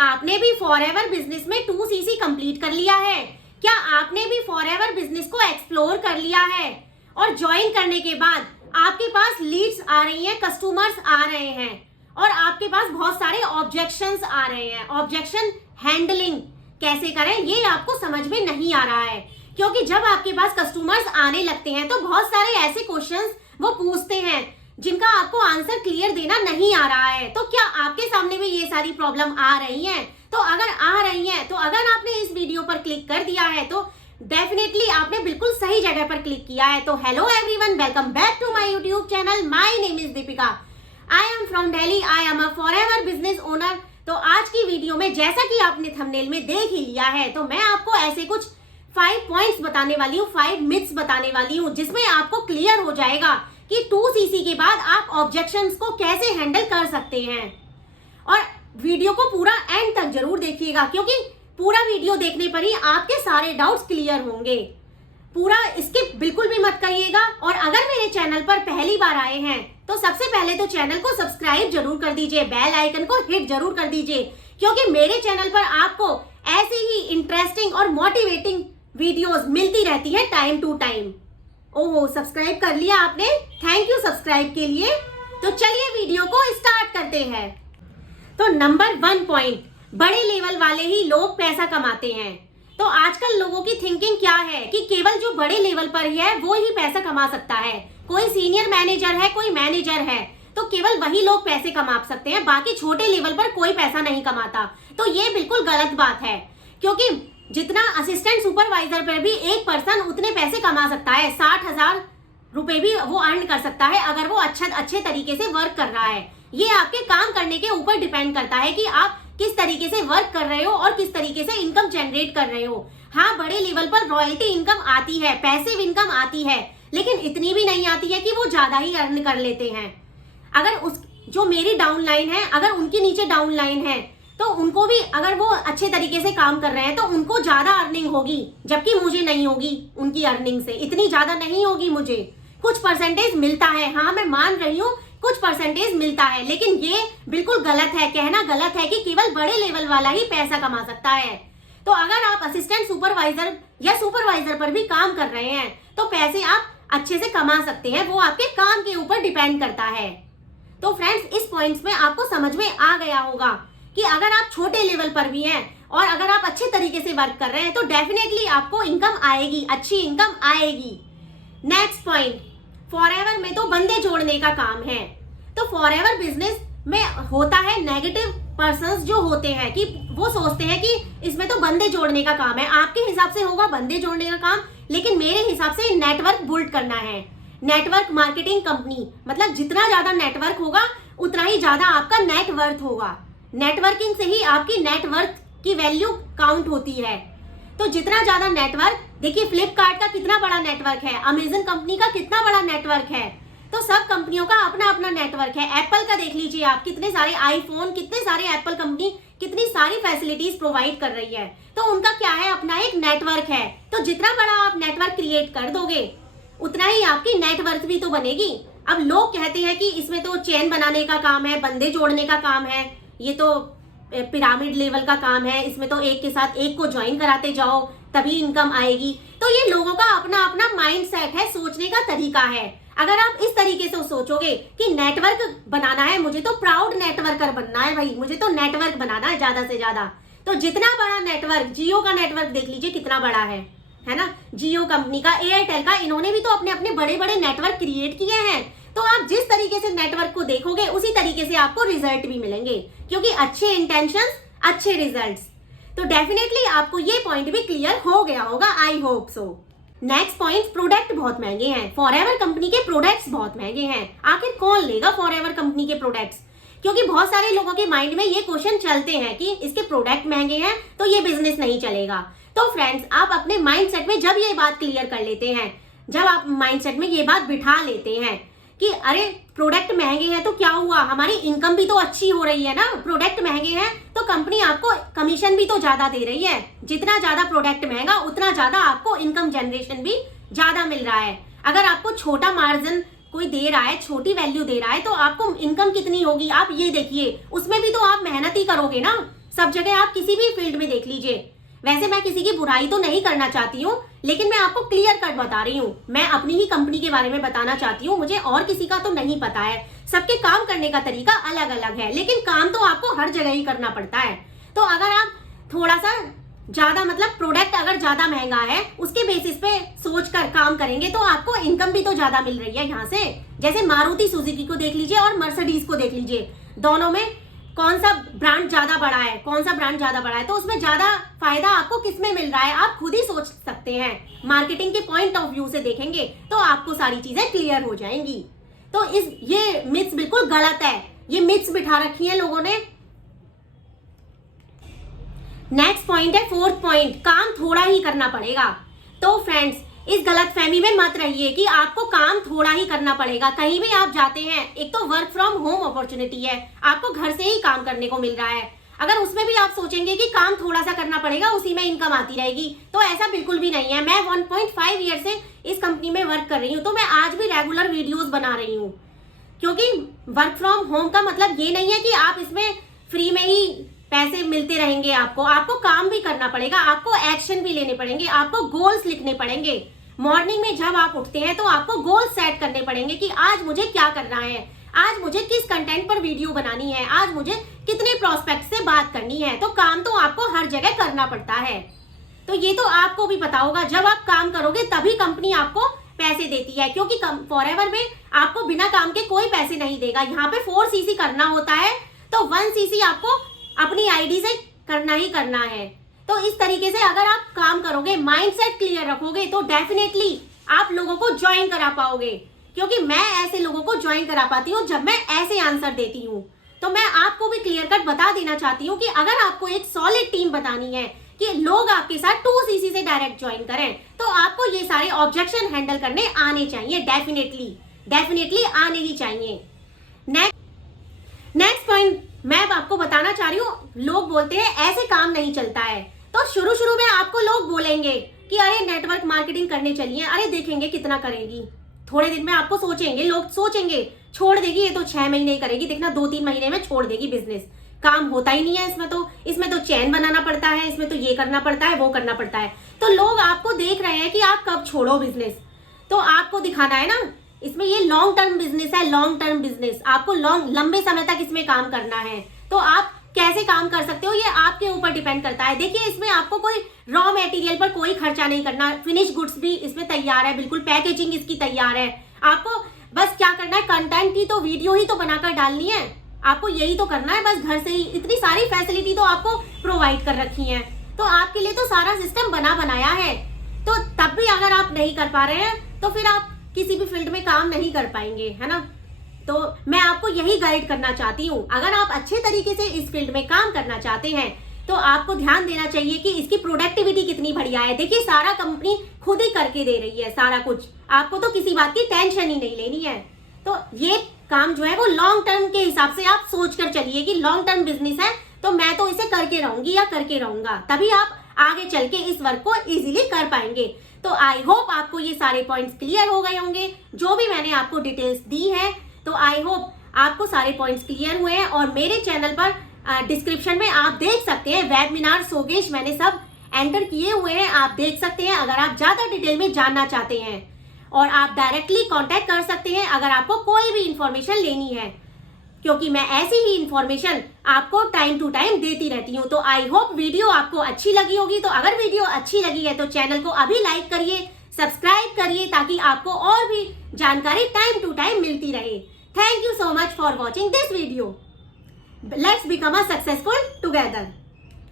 आपने भी forever business में 2cc कंप्लीट कर लिया है? क्या आपने भी फॉरएवर बिजनेस को एक्सप्लोर कर लिया है? और ज्वाइन करने के बाद आपके पास लीड्स आ रही हैं, कस्टमर्स आ रहे हैं और आपके पास बहुत सारे ऑब्जेक्शंस आ रहे हैं। ऑब्जेक्शन हैंडलिंग कैसे करें ये आपको समझ में नहीं आ रहा है, क्योंकि जब आपके पास कस्टमर्स आने लगते हैं तो बहुत सारे ऐसे क्वेश्चंस वो पूछते हैं जिनका आपको आंसर क्लियर देना नहीं आ रहा है। तो क्या आपके सामने भी ये सारी प्रॉब्लम आ रही हैं? तो अगर आ रही हैं तो अगर आपने इस वीडियो पर क्लिक कर दिया है तो डेफिनेटली आपने बिल्कुल सही जगह पर क्लिक किया है। तो hello everyone, welcome back to my YouTube channel. My name is Deepika, I am from Delhi, I am a Forever business owner. तो आज की वीडियो में जैसा कि आपने थंबनेल में देख ही लिया है, तो मैं आपको ऐसे कुछ 5 पॉइंट्स बताने वाली हूँ, 5 मिथ्स बताने वाली हूँ, जिसमें आपको क्लियर हो जाएगा कि 2cc के बाद आप ऑब्जेक्शंस को कैसे हैंडल कर सकते हैं। और वीडियो को पूरा एंड तक जरूर देखिएगा, क्योंकि पूरा वीडियो देखने पर ही आपके सारे डाउट्स क्लियर होंगे। पूरा स्किप बिल्कुल भी मत करिएगा। और अगर मेरे चैनल पर पहली बार आए हैं तो सबसे पहले तो चैनल को सब्सक्राइब जरूर कर दीजिए, बेल आइकन को हिट जरूर कर दीजिए, क्योंकि मेरे चैनल पर आपको ऐसी ही इंटरेस्टिंग और मोटिवेटिंग वीडियोस मिलती रहती है टाइम टू टाइम। ओहो, सब्सक्राइब कर लिया आपने, थैंक यू सब्सक्राइब के लिए। तो चलिए वीडियो को स्टार्ट करते हैं। तो नंबर 1 पॉइंट, बड़े लेवल वाले ही लोग पैसा कमाते हैं। तो आजकल लोगों की थिंकिंग क्या है कि केवल जो बड़े लेवल पर है वो ही पैसा कमा सकता है। कोई सीनियर मैनेजर है, कोई मैनेजर है, तो केवल वही लोग पैसे कमा सकते हैं, बाकी छोटे लेवल पर कोई पैसा नहीं कमाता। तो ये बिल्कुल गलत बात है, क्योंकि जितना असिस्टेंट सुपरवाइजर पर भी एक पर्सन उतने पैसे कमा सकता है। 60,000 रुपए भी वो अर्न कर सकता है अगर वो अच्छे तरीके से वर्क कर रहा है। ये आपके काम करने के ऊपर डिपेंड करता है कि आप किस तरीके से वर्क कर रहे हो और किस तरीके से इनकम जनरेट कर रहे हो। हाँ, बड़े लेवल पर रॉयल्टी इनकम आती है, पैसिव इनकम आती है, लेकिन इतनी भी नहीं आती है कि वो ज्यादा ही अर्न कर लेते हैं। अगर उस जो मेरी डाउन लाइन है, अगर उनके नीचे डाउन लाइन है तो उनको भी, अगर वो अच्छे तरीके से काम कर रहे हैं तो उनको ज्यादा अर्निंग होगी, जबकि मुझे नहीं होगी। उनकी अर्निंग से इतनी ज्यादा नहीं होगी। मुझे कुछ परसेंटेज मिलता है, हाँ मैं मान रही हूँ, कुछ परसेंटेज मिलता है, लेकिन ये बिल्कुल गलत है, कहना गलत है कि केवल बड़े लेवल वाला ही पैसा कमा सकता है। तो अगर आप असिस्टेंट सुपरवाइजर या सुपरवाइजर पर भी काम कर रहे हैं तो पैसे आप अच्छे से कमा सकते हैं, वो आपके काम के ऊपर डिपेंड करता है। तो फ्रेंड्स, इस पॉइंट्स में आपको समझ में आ गया होगा कि अगर आप छोटे लेवल पर भी हैं और अगर आप अच्छे तरीके से वर्क कर रहे हैं तो डेफिनेटली आपको इनकम आएगी, अच्छी इनकम आएगी। नेक्स्ट पॉइंट, फॉरएवर में तो बंदे जोड़ने का काम है। तो फॉरएवर बिजनेस में होता है नेगेटिव पर्संस जो होते हैं कि वो सोचते हैं कि इसमें तो बंदे जोड़ने का काम है। आपके हिसाब से होगा बंदे जोड़ने का काम, लेकिन मेरे हिसाब से नेटवर्क बिल्ड करना है। नेटवर्क मार्केटिंग कंपनी, मतलब जितना ज्यादा नेटवर्क होगा उतना ही ज्यादा आपका नेटवर्थ होगा। नेटवर्किंग से ही आपकी नेटवर्थ की वैल्यू काउंट होती है। तो जितना ज्यादा नेटवर्क, देखिए फ्लिपकार्ट का कितना बड़ा नेटवर्क है, अमेजन कंपनी का कितना बड़ा नेटवर्क है। तो सब कंपनियों का अपना अपना नेटवर्क है। एप्पल का देख लीजिए आप, कितने सारे आईफोन, कितने सारे एप्पल कंपनी कितनी सारी फैसिलिटीज प्रोवाइड कर रही है। तो उनका क्या है, अपना एक नेटवर्क है। तो जितना बड़ा आप नेटवर्क क्रिएट कर दोगे उतना ही आपकी नेटवर्थ भी तो बनेगी। अब लोग कहते हैं कि इसमें तो चेन बनाने का काम है, बंदे जोड़ने का काम है, ये तो पिरामिड लेवल का काम है, इसमें तो एक के साथ एक को ज्वाइन कराते जाओ तभी इनकम आएगी। तो ये लोगों का अपना अपना माइंडसेट है, सोचने का तरीका है। अगर आप इस तरीके से सोचोगे कि नेटवर्क बनाना है, मुझे तो प्राउड नेटवर्कर बनना है भाई, मुझे तो नेटवर्क बनाना है ज्यादा से ज्यादा, तो जितना बड़ा नेटवर्क, जियो का नेटवर्क देख लीजिए कितना बड़ा है ना, जियो कंपनी का, एयरटेल का, इन्होंने भी तो अपने अपने बड़े बड़े नेटवर्क क्रिएट किए हैं। तो आप जिस तरीके से नेटवर्क को देखोगे उसी तरीके से आपको रिजल्ट भी मिलेंगे, क्योंकि अच्छे इंटेंशंस अच्छे रिजल्ट्स। तो डेफिनेटली आपको ये पॉइंट भी क्लियर हो गया होगा, I hope so. Next point, product बहुत महंगे हैं। फॉरएवर कंपनी के प्रोडक्ट्स बहुत महंगे हैं। आखिर कौन लेगा फॉरएवर कंपनी के प्रोडक्ट्स? क्योंकि बहुत सारे लोगों के माइंड में ये क्वेश्चन चलते हैं कि इसके प्रोडक्ट महंगे हैं तो ये बिजनेस नहीं चलेगा। तो फ्रेंड्स, आप अपने माइंडसेट में जब ये बात क्लियर कर लेते हैं, जब आप माइंडसेट में ये बात बिठा लेते हैं कि अरे प्रोडक्ट महंगे हैं तो क्या हुआ, हमारी इनकम भी तो अच्छी हो रही है ना, प्रोडक्ट महंगे हैं तो कंपनी आपको कमीशन भी तो ज्यादा दे रही है। जितना ज्यादा प्रोडक्ट महंगा उतना ज्यादा आपको इनकम जनरेशन भी ज्यादा मिल रहा है। अगर आपको छोटा मार्जिन कोई दे रहा है, छोटी वैल्यू दे रहा है, तो आपको इनकम कितनी होगी आप ये देखिए, उसमें भी तो आप मेहनत ही करोगे ना। सब जगह आप किसी भी फील्ड में देख लीजिए। वैसे मैं किसी की बुराई तो नहीं करना चाहती हूँ, लेकिन मैं आपको क्लियर कट बता रही हूँ। मैं अपनी ही कंपनी के बारे में बताना चाहती हूँ, मुझे और किसी का तो नहीं पता है। सबके काम करने का तरीका अलग अलग है, लेकिन काम तो आपको हर जगह ही करना पड़ता है। तो अगर आप थोड़ा सा ज्यादा मतलब प्रोडक्ट अगर ज्यादा महंगा है उसके बेसिस पे सोचकर काम करेंगे तो आपको इनकम भी तो ज्यादा मिल रही है यहाँ से। जैसे मारुति सुजुकी को देख लीजिए और मर्सिडीज को देख लीजिए, दोनों में कौन सा ब्रांड ज्यादा बड़ा है, कौन सा ब्रांड ज्यादा बड़ा है, तो उसमें ज्यादा फायदा आपको किसमें मिल रहा है आप खुद ही सोच सकते हैं। मार्केटिंग के पॉइंट ऑफ व्यू से देखेंगे तो आपको सारी चीजें क्लियर हो जाएंगी। तो ये मिथ्स बिल्कुल गलत है, ये मिथ्स बिठा रखी है लोगों ने। नेक्स्ट पॉइंट है फोर्थ पॉइंट, काम थोड़ा ही करना पड़ेगा। तो फ्रेंड्स, इस गलत फहमी में मत रहिए कि आपको काम थोड़ा ही करना पड़ेगा। कहीं भी आप जाते हैं, एक तो वर्क फ्रॉम होम अपॉर्चुनिटी है, आपको घर से ही काम करने को मिल रहा है। अगर उसमें भी आप सोचेंगे कि काम थोड़ा सा करना पड़ेगा, उसी में इनकम आती रहेगी, तो ऐसा बिल्कुल भी नहीं है। मैं 1.5 ईयर से इस कंपनी में वर्क कर रही हूँ, तो मैं आज भी रेगुलर वीडियोज बना रही हूँ, क्योंकि वर्क फ्रॉम होम का मतलब ये नहीं है कि आप इसमें फ्री में ही पैसे मिलते रहेंगे। आपको काम भी करना पड़ेगा, आपको एक्शन भी लेने पड़ेंगे, आपको गोल्स लिखने पड़ेंगे। मॉर्निंग में जब आप उठते हैं तो आपको गोल सेट करने पड़ेंगे कि आज मुझे क्या करना है, आज मुझे किस कंटेंट पर वीडियो बनानी है, आज मुझे कितने प्रोस्पेक्ट से बात करनी है। तो काम तो आपको हर जगह करना पड़ता है। तो ये तो आपको भी पता होगा, जब आप काम करोगे तभी कंपनी आपको पैसे देती है, क्योंकि फॉरएवर में आपको बिना काम के कोई पैसे नहीं देगा। यहाँ पे 4cc करना होता है, तो 1cc आपको अपनी आईडी से करना ही करना है। तो इस तरीके से अगर आप काम करोगे, माइंडसेट क्लियर रखोगे, तो डेफिनेटली आप लोगों को ज्वाइन करा पाओगे। क्योंकि मैं ऐसे लोगों को ज्वाइन करा पाती हूँ जब मैं ऐसे आंसर देती हूँ। तो मैं आपको भी क्लियर कट बता देना चाहती हूँ कि अगर आपको एक सॉलिड टीम बनानी है कि लोग आपके साथ 2cc से डायरेक्ट ज्वाइन करें, तो आपको ये सारे ऑब्जेक्शन हैंडल करने आने चाहिए। डेफिनेटली आने ही चाहिए। नेक्स्ट पॉइंट मैं आपको बताना चाह रही हूँ, लोग बोलते हैं ऐसे काम नहीं चलता है। तो शुरू में आपको लोग बोलेंगे कि अरे नेटवर्क मार्केटिंग करने चलिए, अरे देखेंगे कितना करेगी। थोड़े दिन में आपको सोचेंगे, लोग सोचेंगे छोड़ देगी, ये तो 6 महीने ही करेगी, देखना 2-3 महीने में छोड़ देगी बिजनेस, काम होता ही नहीं है इसमें तो चैन बनाना पड़ता है, इसमें तो ये करना पड़ता है, वो करना पड़ता है। तो लोग आपको देख रहे हैं कि आप कब छोड़ो बिजनेस, तो आपको दिखाना है ना, इसमें ये लॉन्ग टर्म बिजनेस है। लॉन्ग टर्म बिजनेस आपको लंबे समय तक इसमें काम करना है। तो आप कैसे काम कर सकते हो, ये आपके ऊपर डिपेंड करता है। देखिए, इसमें आपको कोई रॉ मटेरियल पर कोई खर्चा नहीं करना, फिनिश गुड्स भी इसमें तैयार है, बिल्कुल पैकेजिंग इसकी तैयार है। आपको बस क्या करना है, कंटेंट की तो वीडियो ही तो बनाकर डालनी है, आपको यही तो करना है बस। घर से ही इतनी सारी फैसिलिटी तो आपको प्रोवाइड कर रखी है, तो आपके लिए तो सारा सिस्टम बनाया है। तो तब भी अगर आप नहीं कर पा रहे हैं तो फिर आप किसी भी फील्ड में काम नहीं कर पाएंगे, है ना। तो मैं आपको यही गाइड करना चाहती हूँ, अगर आप अच्छे तरीके से इस फील्ड में काम करना चाहते हैं तो आपको ध्यान देना चाहिए कि इसकी प्रोडक्टिविटी कितनी बढ़िया है। देखिए, सारा कंपनी खुद ही करके दे रही है सारा कुछ, आपको तो किसी बात की टेंशन ही नहीं लेनी है। तो ये काम जो है वो लॉन्ग टर्म के हिसाब से आप सोच कर चलिए कि लॉन्ग टर्म बिजनेस है, तो मैं तो इसे करके रहूंगी या करके रहूंगा, तभी आप आगे चल के इस वर्क को इजीली कर पाएंगे। तो आई होप आपको ये सारे पॉइंट्स क्लियर हो गए होंगे, जो भी मैंने आपको डिटेल्स दी है। तो आई होप आपको सारे पॉइंट्स क्लियर हुए हैं। और मेरे चैनल पर डिस्क्रिप्शन में आप देख सकते हैं वेबिनार सोगेश मैंने सब एंटर किए हुए हैं, आप देख सकते हैं अगर आप ज्यादा डिटेल में जानना चाहते हैं। और आप डायरेक्टली कांटेक्ट कर सकते हैं अगर आपको कोई भी इंफॉर्मेशन लेनी है, क्योंकि मैं ऐसी ही इंफॉर्मेशन आपको टाइम टू टाइम देती रहती हूँ। तो आई होप वीडियो आपको अच्छी लगी होगी। तो अगर वीडियो अच्छी लगी है तो चैनल को अभी लाइक करिए, सब्सक्राइब करिए, ताकि आपको और भी जानकारी टाइम टू टाइम मिलती रहे। Thank you so much for watching this video. Let's become a successful together.